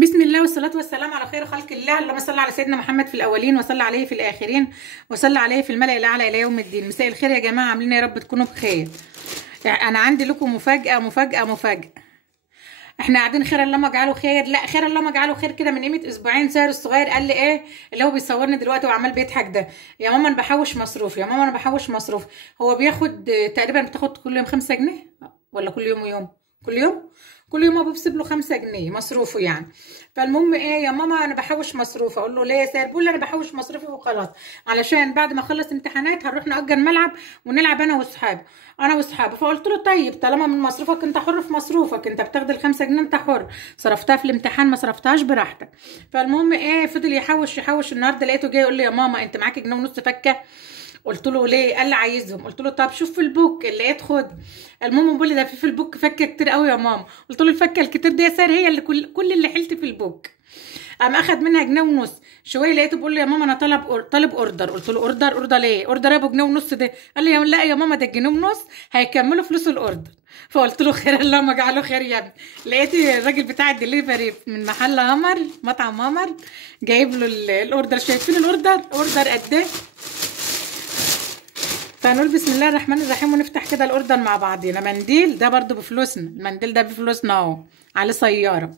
بسم الله والصلاة والسلام على خير خلق الله. اللهم صل على سيدنا محمد في الأولين وصل عليه في الآخرين وصل عليه في الملأ الأعلى إلى يوم الدين. مساء الخير يا جماعة، عاملين يا رب تكونوا بخير. أنا عندي لكم مفاجأة. احنا قاعدين خير اللهم اجعله خير. لا، خير اللهم اجعله خير كده. من قيمة أسبوعين ساهر الصغير قال لي ايه اللي هو بيصورني دلوقتي وعمال بيضحك ده: يا ماما انا بحوش مصروف، يا ماما انا بحوش مصروف. هو بياخد تقريبا، بتاخد كل يوم 5 جنيه ولا كل يوم ويوم؟ كل يوم ابو بسيب له 5 جنيه مصروفه يعني. فالمهم ايه، يا ماما انا بحوش مصروف. اقول له ليه يا سار؟ بيقول لي انا بحوش مصروفي وخلاص، علشان بعد ما اخلص امتحانات هنروح نأجر ملعب ونلعب انا واصحابي. فقلت له طيب طالما من مصروفك انت حر في مصروفك، انت بتاخد ال5 جنيه انت حر، صرفتها في الامتحان ما صرفتهاش براحتك. فالمهم ايه، فضل يحوش. النهارده لقيته جاي يقول لي يا ماما انت معاكي جنيه ونص فكه. قلت له ليه؟ قال لي عايزهم. قلت له طب شوف في البوك اللي لقيت خد. المهم بيقول لي ده في البوك فكه كتير قوي يا ماما. قلت له الفكه الكتير دي يا سار هي اللي كل اللي حلت في البوك. قام اخد منها جنيه ونص. شويه لقيته بيقول لي يا ماما انا طالب اوردر. قلت له اوردر ليه؟ اوردر ابو جنيه ونص ده؟ قال لي لا يا ماما ده الجنيه ونص هيكملوا فلوس الاوردر. فقلت له خير اللهم اجعله خير يا ابني. لقيت الراجل بتاع الدليفري من محل مطعم همر جايب له الاوردر. شايفين اوردر قد ايه؟ فنقول بسم الله الرحمن الرحيم ونفتح كده الاوردر مع بعضينا. منديل ده برضو بفلوسنا، المنديل ده بفلوسنا اهو، عليه سياره.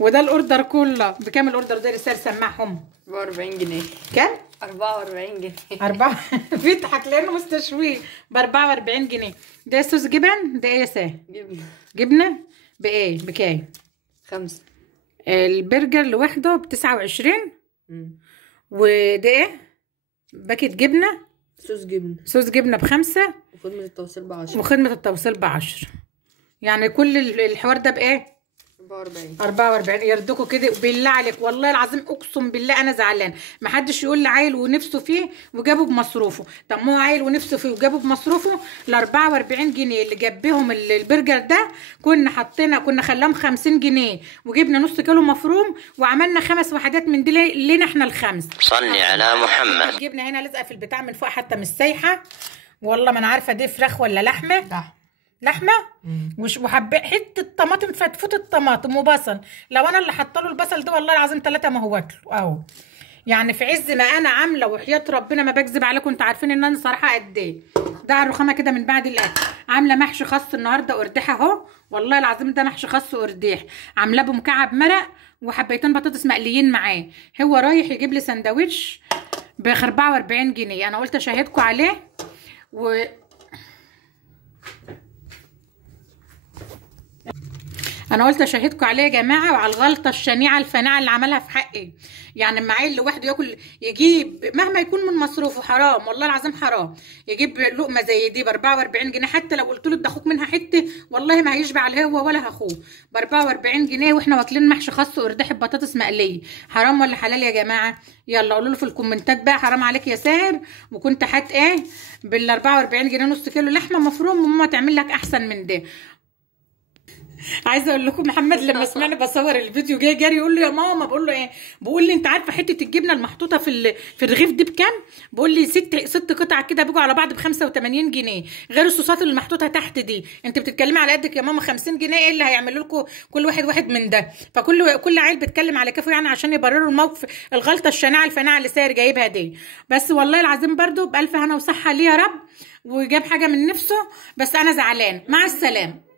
وده الاوردر كله بكام؟ الاوردر ده رسالة سمعهم 44 جنيه. كام؟ 44 جنيه. 4 بيضحك لانه مستشوي. ب 44 جنيه. ده صوص جبن. ده ايه يا ساه؟ جبنه بايه؟ بكام؟ 5. البرجر لوحده ب29. وده ايه؟ باكيت جبنه، صوص جبنه ب5. وخدمه التوصيل ب10. يعني كل الحوار ده بايه؟ 44. يرضوكوا كده بالله عليك، والله العظيم اقسم بالله انا زعلان. محدش يقول لي عيل ونفسه فيه وجابه بمصروفه. طب ما هو عيل ونفسه فيه وجابه بمصروفه. ال 44 جنيه اللي جاب بهم البرجر ده كنا خلاهم 50 جنيه وجبنا نص كيلو مفروم وعملنا 5 وحدات من دي لينا احنا الخمس. صلي على محمد. الجبنه هنا لازقه في البتاع من فوق حتى مش سايحه. والله ما انا عارفه دي فراخ ولا لحمه. لحمه. وحبيت حته طماطم، فتفوت الطماطم وبصل. لو انا اللي حاطه له البصل ده والله العظيم 3 ما هو اكله اهو. يعني في عز ما انا عامله، وحياه ربنا ما بكذب عليكم، انتوا عارفين ان انا صراحه قد ايه. ده على الرخامه كده من بعد الاكل. عامله محشي خس النهارده قرداح اهو، والله العظيم ده محشي خس وقرداح. عاملاه بمكعب مرق وحبيتين بطاطس مقليين معاه. هو رايح يجيب لي سندوتش ب 44 جنيه. انا قلت اشاهدكم عليه يا جماعه، وعلى الغلطه الشنيعه الفناعه اللي عملها في حقي. يعني اما عيل لوحده ياكل، يجيب مهما يكون من مصروفه، حرام والله العظيم حرام، يجيب لقمه زي دي ب 44 جنيه. حتى لو قلت له ادي اخوك منها حته والله ما هيشبع لا هو ولا اخوه. ب 44 جنيه واحنا واكلين محشي خس وقرداح بطاطس مقليه. حرام ولا حلال يا جماعه؟ يلا قولوا له في الكومنتات بقى حرام عليك يا ساهر. وكنت حات ايه بال 44 جنيه نص كيلو لحمه مفروم، وماما تعمل لك احسن من ده. عايزه اقول لكم محمد لما سمعني بصور الفيديو جاي جاري يقول لي يا ماما. بقول له ايه؟ بقول لي انت عارفه حته الجبنه المحطوطه في الرغيف دي بكام؟ بقول لي 6 قطع كده بيجوا على بعض ب85 جنيه، غير الصوصات اللي محطوطه تحت دي. انت بتتكلمي على قدك يا ماما 50 جنيه، ايه اللي هيعملوا لكم كل واحد من ده؟ فكل عيل بيتكلم على كيفه يعني عشان يبرروا الموقف، الغلطه الشنيعه الفناعه اللي ساير جايبها دي. بس والله العظيم برده بالف هنا وصحه ليه يا رب، وجاب حاجه من نفسه. بس انا زعلان. مع السلامه.